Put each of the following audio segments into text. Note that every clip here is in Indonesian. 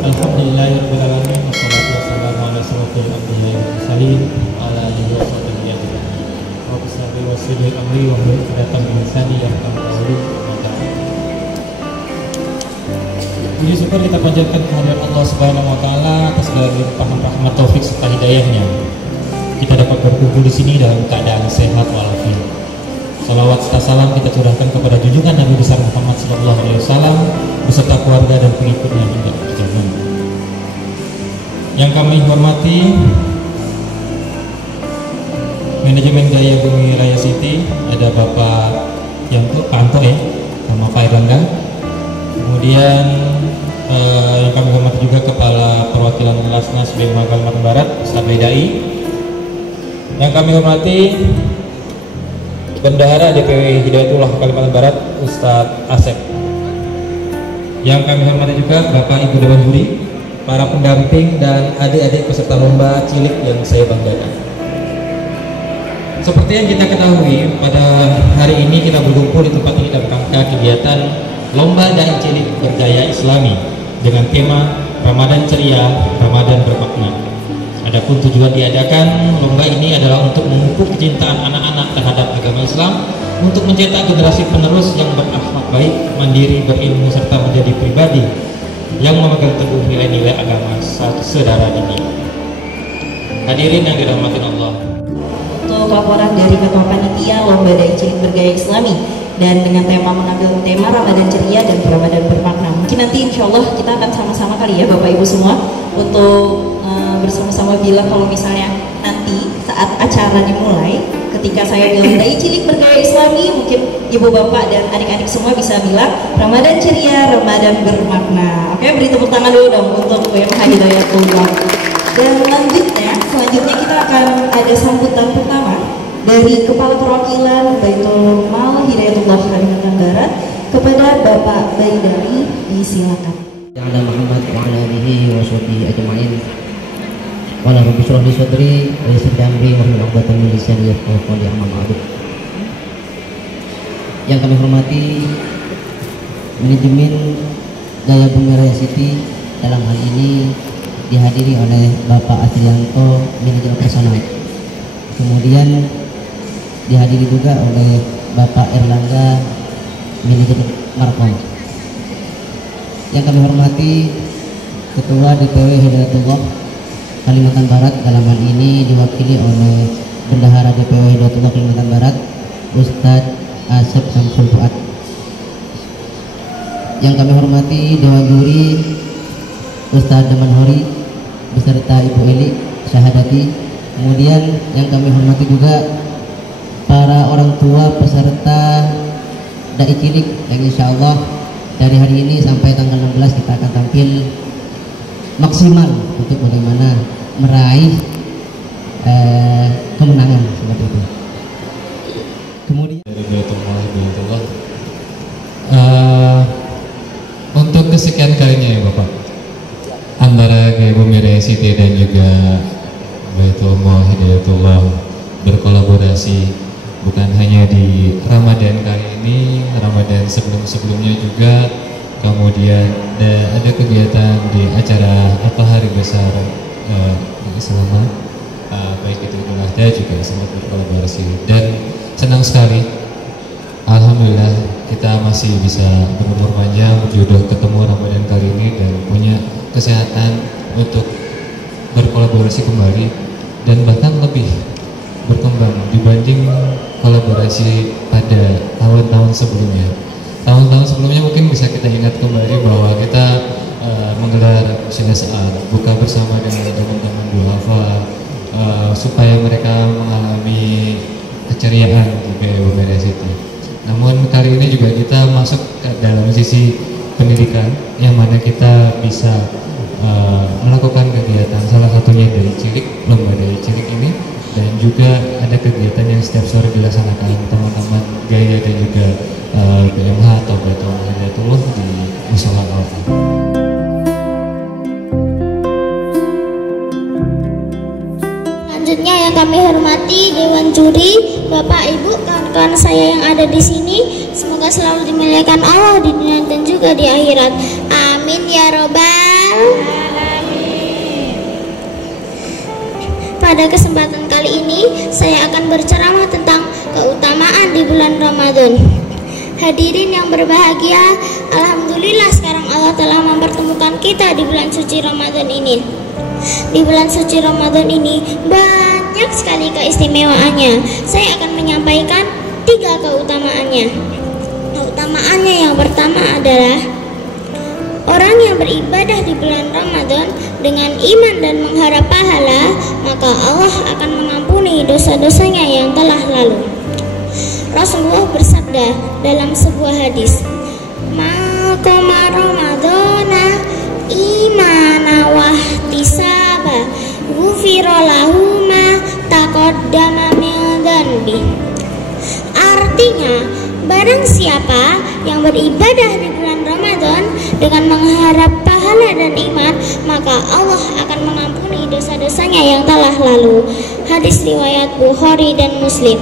Alhamdulillahirrahmanirrahim. Wassalatu wassalamu ala asyrofil anbiya'i wal mursalin ala alihi wa sahbihi ajma'in. Rabbi shrah wa yassir li amri wahlul 'uqdatam min lisani yafqahu qawli. Puji syukur kita panjatkan kehadirat Allah Subhanahu wa taala atas segala limpahan rahmat taufik serta hidayahnya. Kita dapat berkumpul di sini dalam keadaan sehat walafiat. Salawat serta salam kita curahkan kepada junjungan Nabi besar Muhammad SAW beserta keluarga dan pengikutnya hingga akhir zaman. Yang kami hormati manajemen Daya Bumi Raya City, ada Bapak Pak Anto ya, sama Pak Erlangga. Kemudian yang kami hormati juga Kepala Perwakilan Lasnas BMH Kalimantan Barat, Ustaz Bedai. Yang kami hormati Bendahara DPW Hidayatullah Kalimantan Barat, Ustadz Asep. Yang kami hormati juga Bapak Ibu Dewan Juri, para pendamping dan adik-adik peserta lomba cilik yang saya banggakan. Seperti yang kita ketahui, pada hari ini kita berkumpul di tempat ini dalam rangka kegiatan Lomba Dai Cilik Bergaya Islami dengan tema Ramadan Ceria, Ramadan Bermakna. Adapun tujuan diadakan lomba ini adalah untuk memupuk kecintaan anak-anak terhadap agama Islam, untuk mencetak generasi penerus yang berakhlak baik, mandiri, berilmu, serta menjadi pribadi yang memegang teguh nilai-nilai agama sedara dini. Hadirin yang dirahmati Allah. Untuk laporan dari Ketua Panitia Lomba Dai Cilik Bergaya Islami dan dengan mengambil tema Ramadan Ceria dan Ramadan Bermakna. Mungkin nanti insya Allah kita akan sama-sama kali ya Bapak Ibu semua untuk bersama-sama bilang kalau misalnya nanti saat acara dimulai, ketika saya bilang Dai Cilik Bergaya Islami, mungkin ibu bapak dan adik-adik semua bisa bilang Ramadan Ceria, Ramadan Bermakna. Oke, beri tepuk tangan dulu dong untuk BMH Hidayatullah. Dan selanjutnya kita akan ada sambutan pertama dari Kepala Perwakilan Baitul Mal Hidayatullah Kalimantan Barat kepada Bapak Baidari. Disilakan. Ala Muhammad wa ala alihi wa sahbihi ajma'in. Wa la rabbi shrah li sadri wa yassir li amri wahlul 'uqdatam min lisani yafqahu qawli. Amma ba'du. Yang kami hormati manajemen Daya Bumi Raya City, dalam hal ini dihadiri oleh Bapak Asrianto, manajer personal. Kemudian dihadiri juga oleh Bapak Erlangga, manajer markom. Yang kami hormati Ketua DPW Hidayatullah Kalimantan Barat, dalam hal ini diwakili oleh Bendahara DPW Hidayatullah Kalimantan Barat, Ustadz Asep Samsul Fuad. Yang kami hormati Dewan Juri, Ustadz Daman Hori beserta Ibu Eli Syahadati. Kemudian yang kami hormati juga para orang tua peserta Dai Cilik yang insya Allah dari hari ini sampai tanggal 16 kita akan tampil maksimal untuk bagaimana meraih kemenangan seperti itu. Kemudian untuk kesekian kalinya ya Bapak, antara Daya Bumi Raya City dan juga Baitul Mal Hidayatullah berkolaborasi bukan hanya di Ramadan kali ini, Ramadan sebelum-sebelumnya juga. Kemudian ada kegiatan di acara hari besar Islam, baik itu Idul Adha juga sangat berkolaborasi, dan senang sekali, alhamdulillah kita masih bisa berumur panjang, berjodoh ketemu Ramadan kali ini dan punya kesehatan untuk berkolaborasi kembali dan bahkan lebih berkembang dibanding kolaborasi pada tahun-tahun sebelumnya. Tahun-tahun sebelumnya mungkin bisa kita ingat kembali bahwa kita menggelar saat buka bersama dengan teman-teman duafa, supaya mereka mengalami keceriaan juga ya Bu Maria Siti. Namun kali ini juga kita masuk ke dalam sisi pendidikan, yang mana kita bisa melakukan kegiatan, salah satunya dari cilik, lomba dari cilik ini, dan juga ada kegiatan yang setiap sore dilaksanakan teman-teman Gaya dan juga BMH atau Baitul Hidayatullah di Mushola Al-Fatih. Selanjutnya yang kami hormati Dewan Juri, Bapak Ibu, kawan-kawan saya yang ada di sini, semoga selalu dimuliakan Allah di dunia dan juga di akhirat. Amin ya robbal alamin. Pada kesempatan kali ini saya akan berceramah tentang keutamaan di bulan Ramadan. Hadirin yang berbahagia, alhamdulillah sekarang Allah telah mempertemukan kita di bulan suci Ramadan ini. Di bulan suci Ramadan ini banyak sekali keistimewaannya. Saya akan menyampaikan 3 keutamaannya. Keutamaannya yang pertama adalah orang yang beribadah di bulan Ramadan dengan iman dan mengharap pahala, maka Allah akan mengampuni dosa-dosanya yang telah lalu. Rasulullah bersabda dalam sebuah hadis, "Maqama Ramadana imana wahtisaba ghufira lahu ma taqaddama min dhanbi." Artinya, barang siapa yang beribadah di bulan Ramadan dengan mengharap pahala dan iman, maka Allah akan mengampuni dosa-dosanya yang telah lalu. Hadis riwayat Bukhari dan Muslim.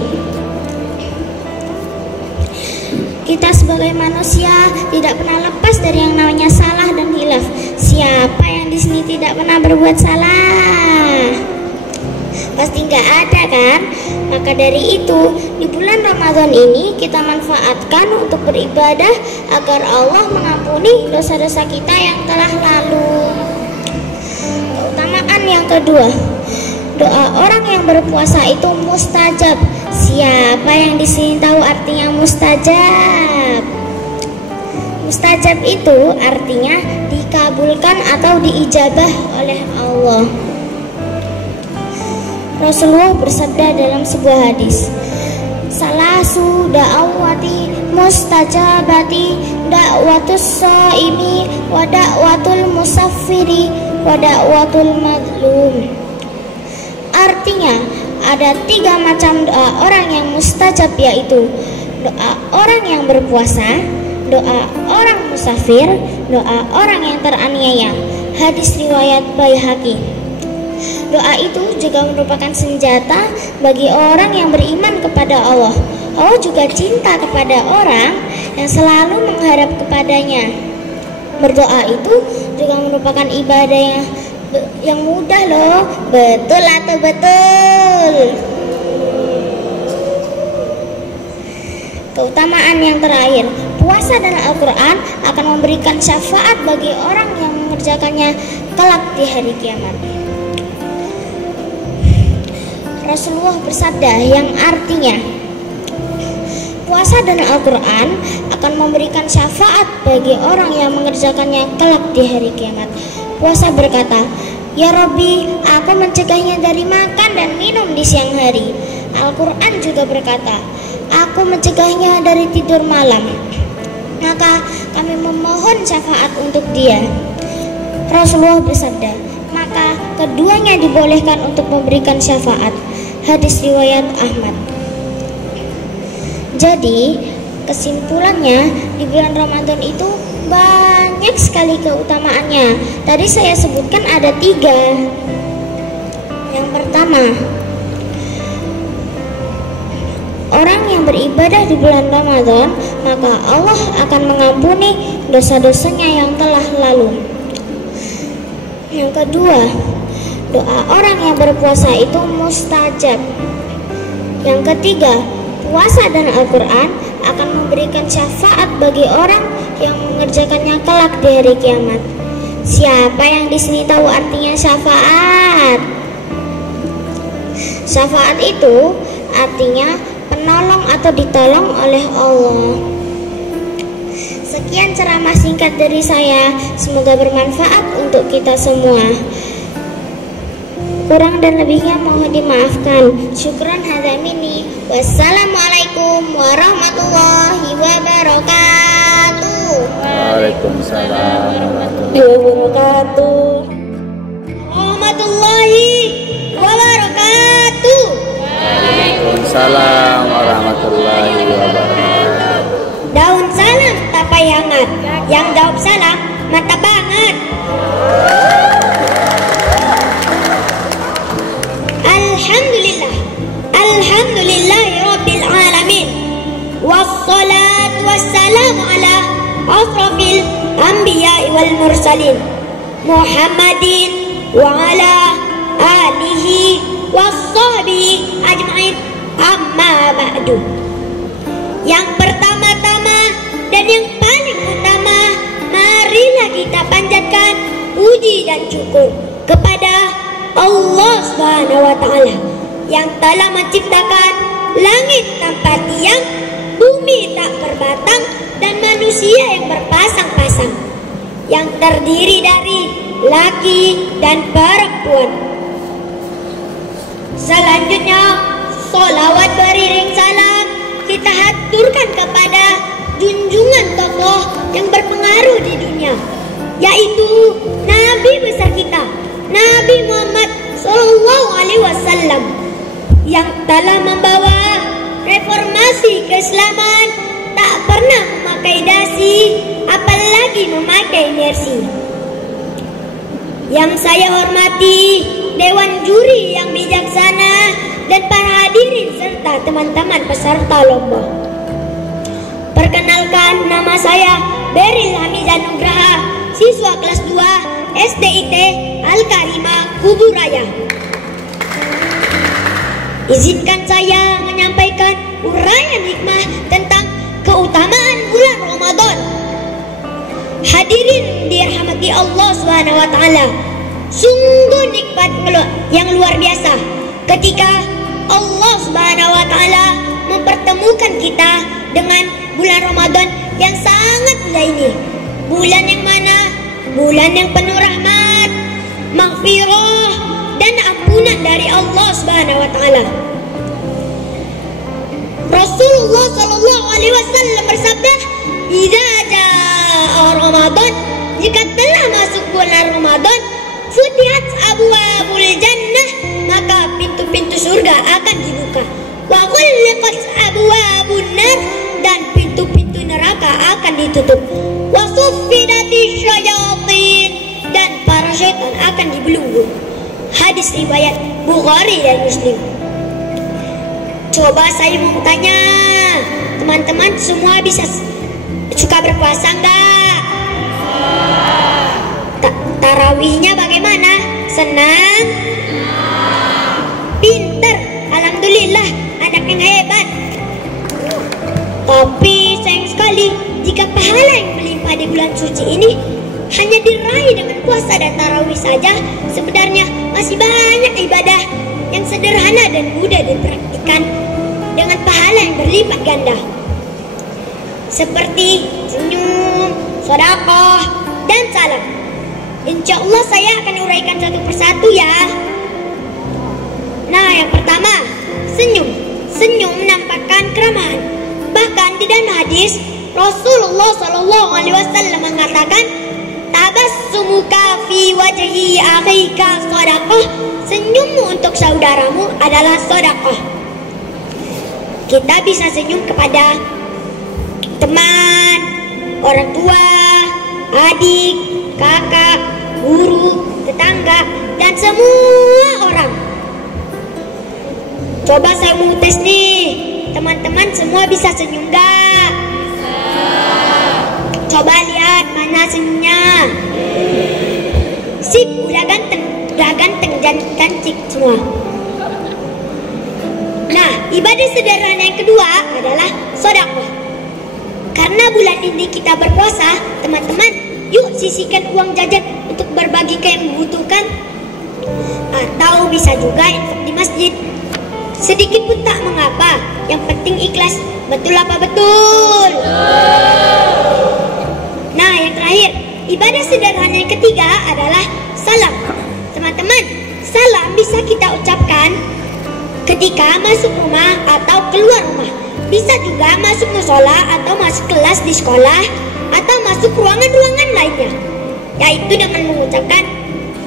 Kita sebagai manusia tidak pernah lepas dari yang namanya salah dan hilaf. Siapa yang di sini tidak pernah berbuat salah? Pasti nggak ada kan? Maka dari itu, di bulan Ramadan ini kita manfaatkan untuk beribadah agar Allah mengampuni dosa-dosa kita yang telah lalu. Keutamaan yang kedua, doa orang yang berpuasa itu mustajab. Siapa yang di sini tahu artinya mustajab? Mustajab itu artinya dikabulkan atau diijabah oleh Allah. Rasulullah bersabda dalam sebuah hadis, "Salasu da'awati mustajabati, da'watus shaimi wa da'watul musaffiri wa da'watul madlum." Artinya, ada 3 macam doa orang yang mustajab, yaitu doa orang yang berpuasa, doa orang musafir, doa orang yang teraniaya. Hadis riwayat Baihaqi. Doa itu juga merupakan senjata bagi orang yang beriman kepada Allah. Allah juga cinta kepada orang yang selalu mengharap kepadanya. Berdoa itu juga merupakan ibadah yang mudah loh. Betul atau betul? Keutamaan yang terakhir, puasa dan Al-Quran akan memberikan syafaat bagi orang yang mengerjakannya kelak di hari kiamat. Rasulullah bersabda yang artinya, puasa dan Al-Quran akan memberikan syafaat bagi orang yang mengerjakannya kelak di hari kiamat. Puasa berkata, "Ya Rabbi, aku mencegahnya dari makan dan minum di siang hari." Al-Quran juga berkata, "Aku mencegahnya dari tidur malam." Maka kami memohon syafaat untuk dia. Rasulullah bersabda, maka keduanya dibolehkan untuk memberikan syafaat. Hadis riwayat Ahmad. Jadi, kesimpulannya di bulan Ramadan itu banyak sekali keutamaannya. Tadi saya sebutkan ada 3. Yang pertama, orang yang beribadah di bulan Ramadan, maka Allah akan mengampuni dosa-dosanya yang telah lalu. Yang kedua, doa orang yang berpuasa itu mustajab. Yang ketiga, puasa dan Al-Quran akan memberikan syafaat bagi orang yang mengerjakannya kelak di hari kiamat. Siapa yang di sini tahu artinya syafaat? Syafaat itu artinya penolong atau ditolong oleh Allah. Sekian ceramah singkat dari saya, semoga bermanfaat untuk kita semua. Kurang dan lebihnya mohon dimaafkan. Syukran hadza minni. Wassalamualaikum warahmatullahi wabarakatuh. Waalaikumsalam wabarakatuh. Warahmatullahi wabarakatuh. Waalaikumsalam warahmatullahi wabarakatuh. Daun salam tapai hangat, yang jawab salam mata banget. Alhamdulillah, alhamdulillahi rabbil alamin. Wassalatu wassalamu ala asrafil anbiya'i wal mursalin Muhammadin wa ala alihi wassahbihi ajma'in, amma ba'du. Yang pertama-tama dan yang paling utama, marilah kita panjatkan puji dan syukur kepada Allah Subhanahu wa Ta'ala yang telah menciptakan langit tanpa tiang, bumi tak berbatang, dan manusia yang berpasang-pasang, yang terdiri dari laki dan perempuan. Selanjutnya, sholawat beriring salam kita haturkan kepada junjungan tokoh yang berpengaruh di dunia, yaitu Nabi besar kita, Nabi Muhammad Sallallahu Alaihi Wasallam, yang telah membawa reformasi keislaman, tak pernah memakai dasi, apalagi memakai mercy. Yang saya hormati Dewan Juri yang bijaksana dan para hadirin serta teman-teman peserta lomba. Perkenalkan, nama saya Beril Hamizah Nugraha, siswa kelas 2 SDIT Al-Karimah Kuburaya. Izinkan saya menyampaikan uraian hikmah tentang keutamaan bulan Ramadan. Hadirin dirahmati Allah Subhanahu wa Ta'ala, sungguh nikmat yang luar biasa ketika Allah Subhanahu wa Ta'ala mempertemukan kita dengan bulan Ramadan yang sangat mulia ini. Bulan yang mana? Bulan yang penuh rahmat, maghfirah, dan ampunan dari Allah Subhanahu wa Ta'ala. Rasulullah Sallallahu Alaihi Wasallam bersabda, "Idza jaa Ramadan, jika telah masuk bulan Ramadan, futihat abwabul jannah, maka pintu-pintu surga akan dibuka. Wa ghulqat abwabun nar, dan pintu-pintu neraka akan ditutup. Wa suffidatish syayatin, dan para syaitan akan dibelenggu." Hadis riwayat Bukhari dan Muslim. Coba saya mau tanya, teman-teman semua suka berpuasa enggak? Tarawihnya bagaimana? Senang? Pinter? Alhamdulillah, anak yang hebat. Tapi sayang sekali jika pahala yang melimpah di bulan suci ini hanya diraih dengan puasa dan tarawih saja, sebenarnya masih banyak ibadah yang sederhana dan mudah dipraktikkan dengan pahala yang berlipat ganda, seperti senyum, sedekah, dan salam. Insya Allah saya akan uraikan satu persatu ya. Nah, yang pertama, senyum. Senyum menampakkan keramahan. Bahkan di dalam hadis Rasulullah Sallallahu Alaihi Wasallam mengatakan, "Tabassumuka fi wajhi akhika shadaqah." Senyummu untuk saudaramu adalah sedekah. Kita bisa senyum kepada teman, orang tua, adik, kakak, guru, tetangga, dan semua orang. Coba saya mau tes nih, teman-teman semua bisa senyum gak? Coba lihat mana senyumnya. Sip, udah ganteng dan cantik semua. Nah, ibadah sederhana yang kedua adalah sedekah. Karena bulan ini kita berpuasa, teman-teman, yuk sisihkan uang jajan untuk berbagi ke yang membutuhkan. Atau bisa juga infak di masjid. Sedikit pun tak mengapa, yang penting ikhlas. Betul apa betul? Nah, yang terakhir, ibadah sederhana yang ketiga adalah salam. Teman-teman, salam bisa kita ucapkan ketika masuk rumah atau keluar rumah. Bisa juga masuk musola atau masuk kelas di sekolah atau masuk ruangan-ruangan lainnya, yaitu dengan mengucapkan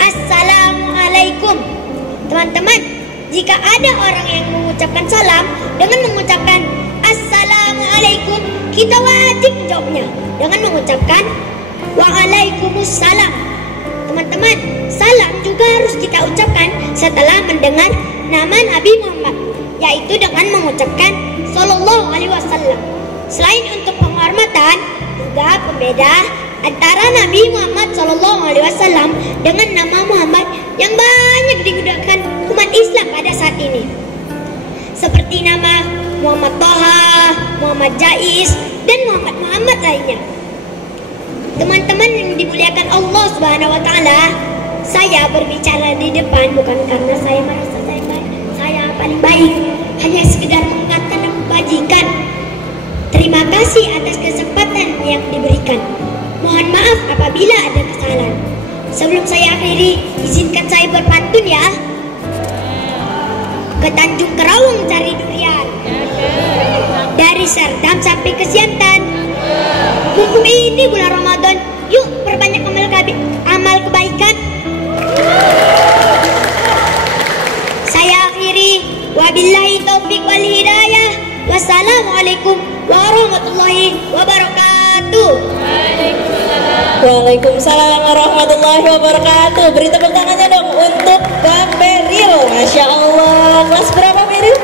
Assalamualaikum. Teman-teman, jika ada orang yang mengucapkan salam dengan mengucapkan Assalamualaikum, kita wajib menjawabnya dengan mengucapkan Waalaikumsalam. Teman-teman, salam juga harus kita ucapkan setelah mendengar nama Nabi Muhammad, yaitu dengan mengucapkan Sallallahu Alaihi Wasallam. Selain untuk penghormatan, juga pembeda antara Nabi Muhammad Sallallahu Alaihi Wasallam dengan nama Muhammad yang banyak digunakan umat Islam pada saat ini, seperti nama Muhammad Toha, Muhammad Jais, dan Muhammad lainnya. Teman-teman yang dimuliakan Allah Subhanahu wa Ta'ala, saya berbicara di depan bukan karena saya merasa saya paling baik, hanya sekedar mengingatkan dan membajikan. Terima kasih atas kesempatan yang diberikan. Mohon maaf apabila ada kesalahan. Sebelum saya akhiri, izinkan saya berpantun ya. Ke Tanjung Kerawang cari durian, dari Serdam sampai ke Siantan. Mumpung ini bulan Ramadan, yuk perbanyak amal kebaikan. Saya akhiri, wabillahi taufik wal hidayah. Wassalamualaikum warahmatullahi wabarakatuh. Waalaikumsalam warahmatullahi wabarakatuh. Beri tepuk tangannya dong untuk Bang Beril. Masya Allah. Kelas berapa Beril?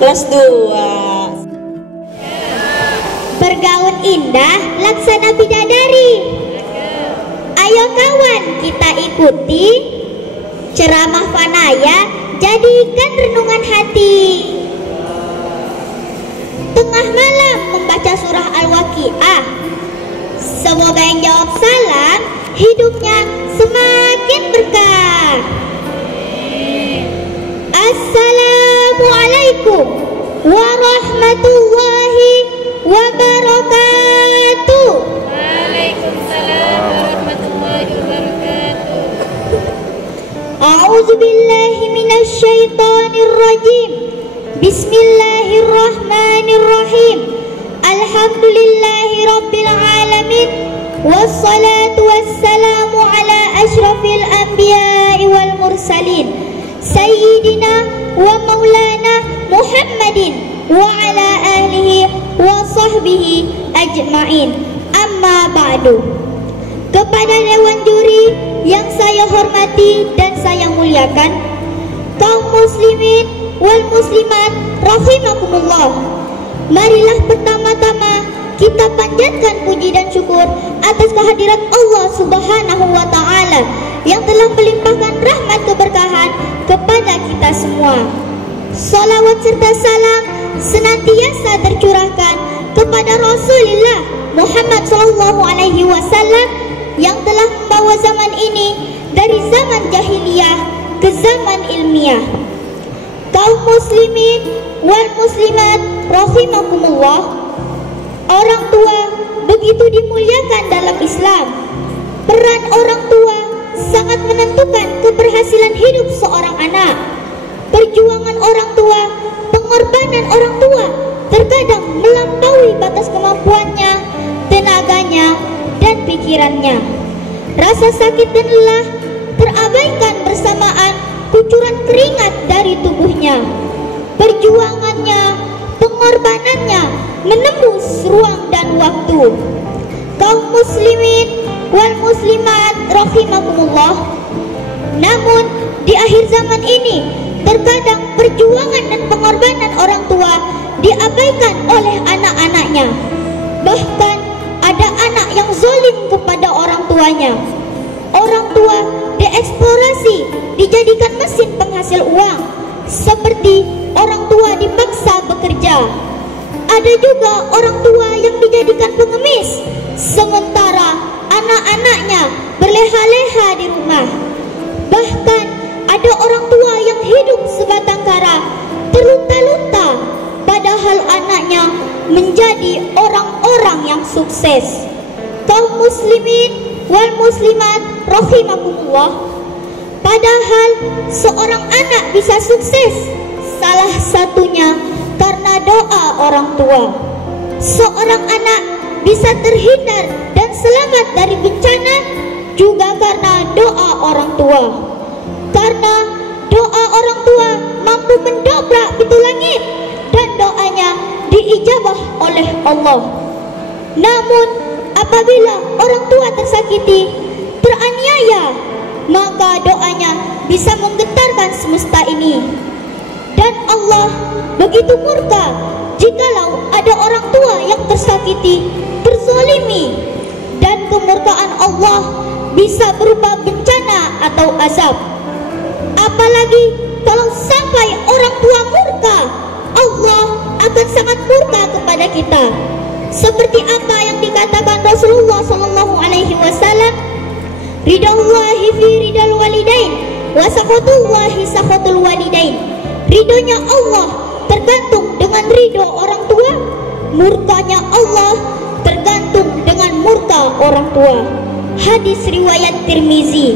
Kelas 2. Bergaun indah laksana bidadari. Ayo kawan kita ikuti ceramah Fanaya, jadikan renungan hati. Tengah malam membaca surah Al-Waqiah, semoga yang jawab salam hidupnya semakin berkah. Assalamualaikum warahmatullahi wabarakatuh. Waalaikumsalam warahmatullahi wabarakatuh. A'udzu billahi minasy syaithanir rajim. Bismillahirrahmanirrahim. Alhamdulillahi rabbil alamin. Wassalatu wassalamu ala asyrafil anbiya'i wal mursalin, sayyidina wa maulana Muhammadin wa ala ahlihi wa sahbihi ajma'in. Amma ba'du. Kepada dewan juri yang saya hormati dan saya muliakan, kaum muslimin wal muslimat rahimakumullah, marilah pertama-tama kita panjatkan puji dan syukur atas kehadirat Allah Subhanahu wa Ta'ala yang telah melimpahkan rahmat keberkahan kepada kita semua. Salawat serta salam senantiasa tercurahkan kepada Rasulullah Muhammad SAW yang telah membawa zaman ini dari zaman jahiliyah ke zaman ilmiah. Kaum muslimin wal muslimat rahimakumullah, orang tua begitu dimuliakan dalam Islam. Peran orang tua sangat menentukan keberhasilan hidup seorang anak. Perjuangan orang tua, pengorbanan orang tua terkadang melampaui batas kemampuannya, tenaganya, dan pikirannya. Rasa sakit dan lelah terabaikan bersamaan kucuran keringat dari tubuhnya. Perjuangannya, pengorbanannya menembus ruang dan waktu. Kaum muslimin wal muslimat rahimakumullah, namun di akhir zaman ini terkadang perjuangan dan pengorbanan orang tua diabaikan oleh anak-anaknya. Bahkan ada anak yang zalim kepada orang tuanya. Orang tua dieksplorasi, dijadikan mesin penghasil uang, seperti orang tua dipaksa bekerja. Ada juga orang tua yang dijadikan pengemis, sementara anak-anaknya berleha-leha di rumah. Bahkan ada orang tua yang hidup sebatang kara, terlunta-lunta, padahal anaknya menjadi orang-orang yang sukses. Kaum muslimin wal muslimat rahimakumullah, Padahal seorang anak bisa sukses salah satunya karena doa orang tua. Seorang anak bisa terhindar dan selamat dari bencana juga karena doa orang tua. Karena doa orang tua mampu mendobrak pintu langit dan doanya diijabah oleh Allah. Namun apabila orang tua tersakiti, teraniaya, maka doanya bisa menggetarkan semesta ini. Dan Allah begitu murka jikalau ada orang tua yang tersakiti, terzalimi, dan kemurkaan Allah bisa berupa bencana atau azab. Apalagi kalau sampai orang tua murka, Allah akan sangat murka kepada kita. Seperti apa yang dikatakan Rasulullah SAW, ridallahi fi ridal walidain wa sakhatullahi sakhatul walidain. Ridhonya Allah tergantung dengan ridho orang tua, murkanya Allah tergantung dengan murka orang tua. Hadis riwayat Tirmizi.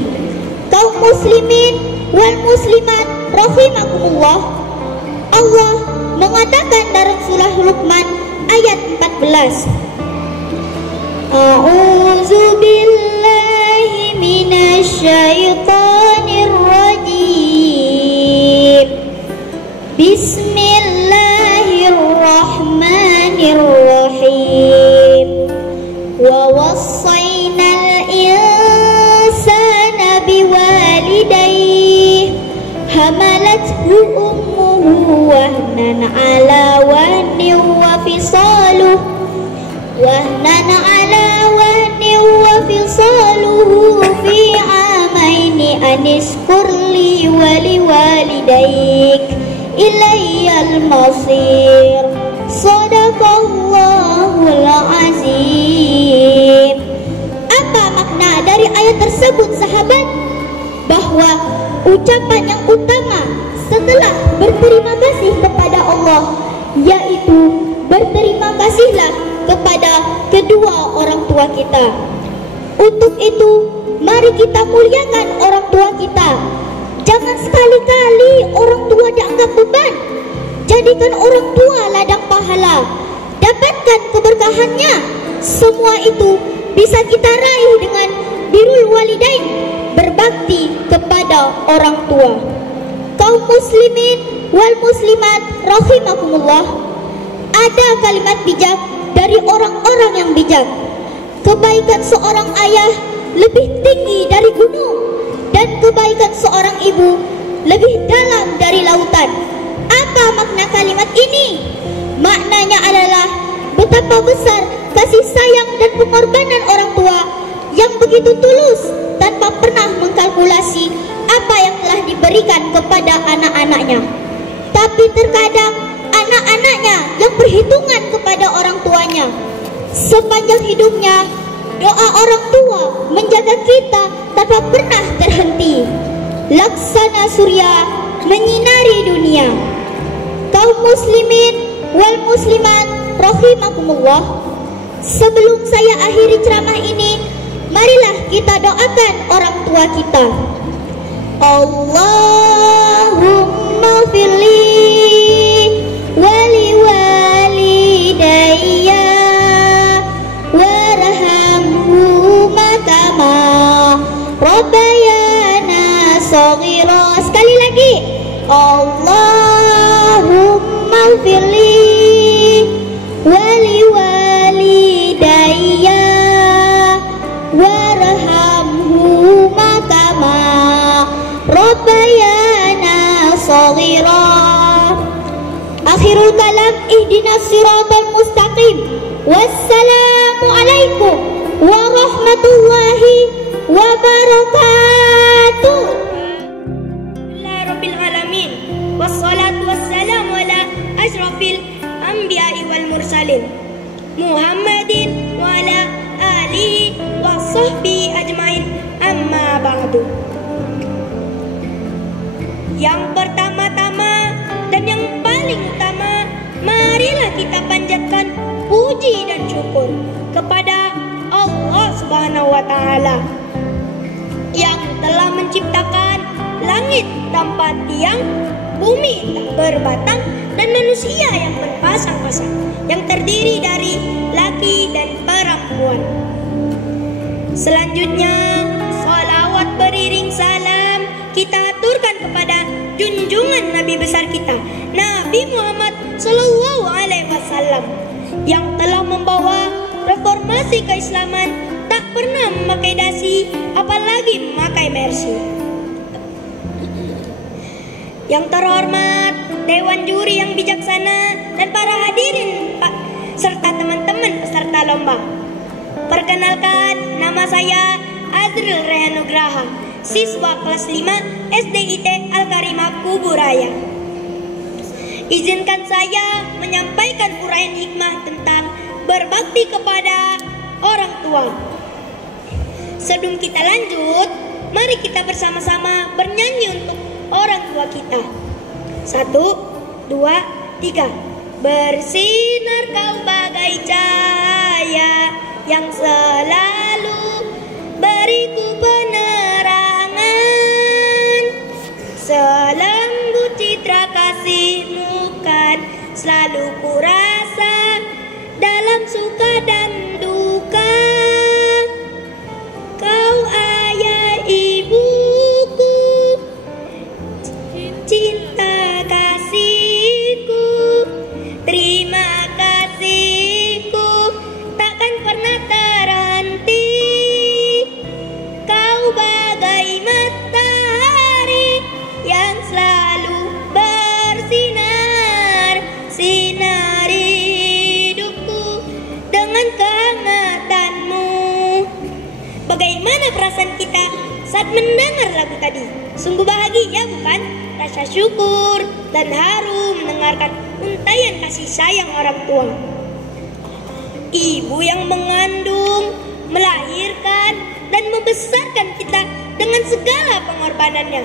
Kaum muslimin wal muslimat rahimakumullah, Allah mengatakan dalam surah Luqman ayat 14, A'udzu billahi minasyaitonir rajim. Bismillahirrahmanirrahim. Wa wassaynal insana biwalidayhi hamalathu ummuhu wahnan ala wahnin wa fisaluhu fi amaini anishkur li wa liwalidayk ilayyal masir. Shadaqallahul azim. Apa makna dari ayat tersebut, sahabat? Bahwa ucapan yang utama setelah berterima kasih kepada Allah, yaitu berterima kasihlah kepada kedua orang tua kita. Untuk itu, mari kita muliakan orang tua kita. Jangan sekali-kali orang tua dianggap beban. Jadikan orang tua ladang pahala. Dapatkan keberkahannya. Semua itu bisa kita raih dengan birrul walidain, berbakti kepada orang tua. Kaum muslimin wal muslimat rahimakumullah, ada kalimat bijak dari orang-orang yang bijak. Kebaikan seorang ayah lebih tinggi dari gunung, dan kebaikan seorang ibu lebih dalam dari lautan. Apa makna kalimat ini? Maknanya adalah betapa besar kasih sayang dan pengorbanan orang tua yang begitu tulus tanpa pernah mengkalkulasi apa yang telah diberikan kepada anak-anaknya. Tapi terkadang anak-anaknya yang berhitungan kepada orang tuanya. Sepanjang hidupnya, doa orang tua menjaga kita tanpa pernah terhenti. Laksana surya menyinari dunia. Kaum muslimin wal muslimat rahimakumullah, sebelum saya akhiri ceramah ini, marilah kita doakan orang tua kita. Allahumma firli wali walidayya warhamhuma kama rabbayana shaghira. Sekali lagi, Allahumma firli wali walidayya warhamhuma kama rabbayana shaghira. Akhirul kalam, ihdinas siratal mustaqim. Wassalamu alaikum warahmatullahi wabarakatuh. Rabbil alamin, wassalatu wassalamu ala asyrafil anbiya'i wal mursalin Muhammadin wa ala alihi wa sahbihi ajmain, amma ba'du. Yang pertama-tama dan yang paling utama, marilah kita panjatkan puji dan syukur kepada Allah Subhanahu wa Ta'ala yang telah menciptakan tanpa tiang, bumi tak berbatang, dan manusia yang berpasang-pasang, yang terdiri dari laki dan perempuan. Selanjutnya, salawat beriring salam kita aturkan kepada junjungan Nabi besar kita, Nabi Muhammad Sallallahu Alaihi Wasallam, yang telah membawa reformasi keislaman, tak pernah memakai dasi, apalagi memakai mercy. Yang terhormat Dewan Juri yang bijaksana dan para hadirin serta teman-teman peserta lomba. Perkenalkan, nama saya Azril Rehanugraha, siswa kelas 5 SDIT Al-Karimah Kuburaya. Izinkan saya menyampaikan uraian hikmah tentang berbakti kepada orang tua. Sebelum kita lanjut, mari kita bersama-sama bernyanyi untuk orang tua kita. 1, 2, 3. Bersinar kau bagai cahaya yang selalu beriku penerangan. Selembut citra kasihmu kan selalu kurasa dalam suka dan duka. Kau ayah ibuku, cinta kasihku, terima kasihku takkan pernah terhenti. Kau bagai matahari yang selalu bersinar, sinari hidupku dengan kehangatanmu. Bagaimana perasaan kita saat mendengar lagu tadi? Sungguh bahagia, bukan? Rasa syukur dan haru mendengarkan untaian kasih sayang orang tua. Ibu yang mengandung, melahirkan, dan membesarkan kita dengan segala pengorbanannya.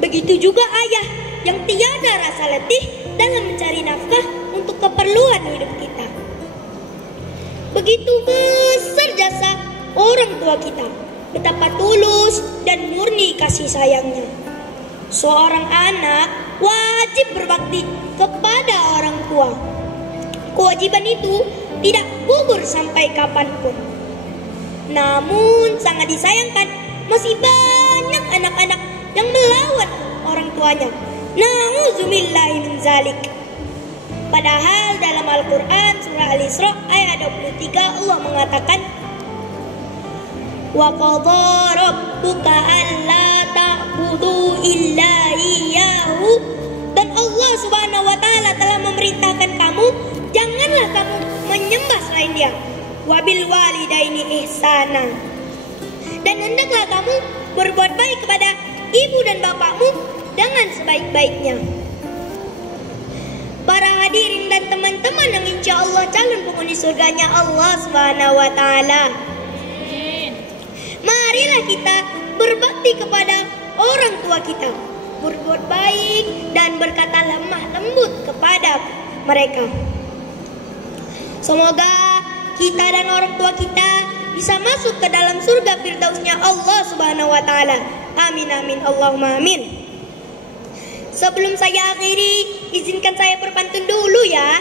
Begitu juga ayah yang tiada rasa letih dalam mencari nafkah untuk keperluan hidup kita. Begitu besar jasa orang tua kita, betapa tulus dan murni kasih sayangnya. Seorang anak wajib berbakti kepada orang tua. Kewajiban itu tidak gugur sampai kapanpun. Namun sangat disayangkan, masih banyak anak-anak yang melawan orang tuanya. Na'udzubillahi min zalik. Padahal dalam Al-Quran surah Al-Isra ayat 23 Allah mengatakan, wa qadha rabbuka alla ta'budu illa iyyahu, dan Allah Subhanahu wa taala telah memerintahkan kamu, janganlah kamu menyembah selain Dia. Wabil walidaini ihsana, dan hendaklah kamu berbuat baik kepada ibu dan bapakmu dengan sebaik-baiknya. Para hadirin dan teman-teman yang insya Allah calon penghuni surganya Allah Subhanahu wa taala, marilah kita berbakti kepada orang tua kita, berbuat baik dan berkata lemah lembut kepada mereka. Semoga kita dan orang tua kita bisa masuk ke dalam surga firdausnya Allah Subhanahu wa taala. Amin amin Allahumma amin. Sebelum saya akhiri, izinkan saya berpantun dulu ya.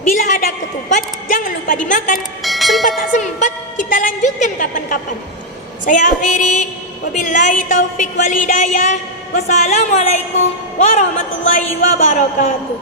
Bila ada ketupat, jangan lupa dimakan. Sempat tak sempat, kita lanjutkan kapan-kapan. Saya akhiri, wabillahi taufik wal hidayah. Wassalamualaikum warahmatullahi wabarakatuh.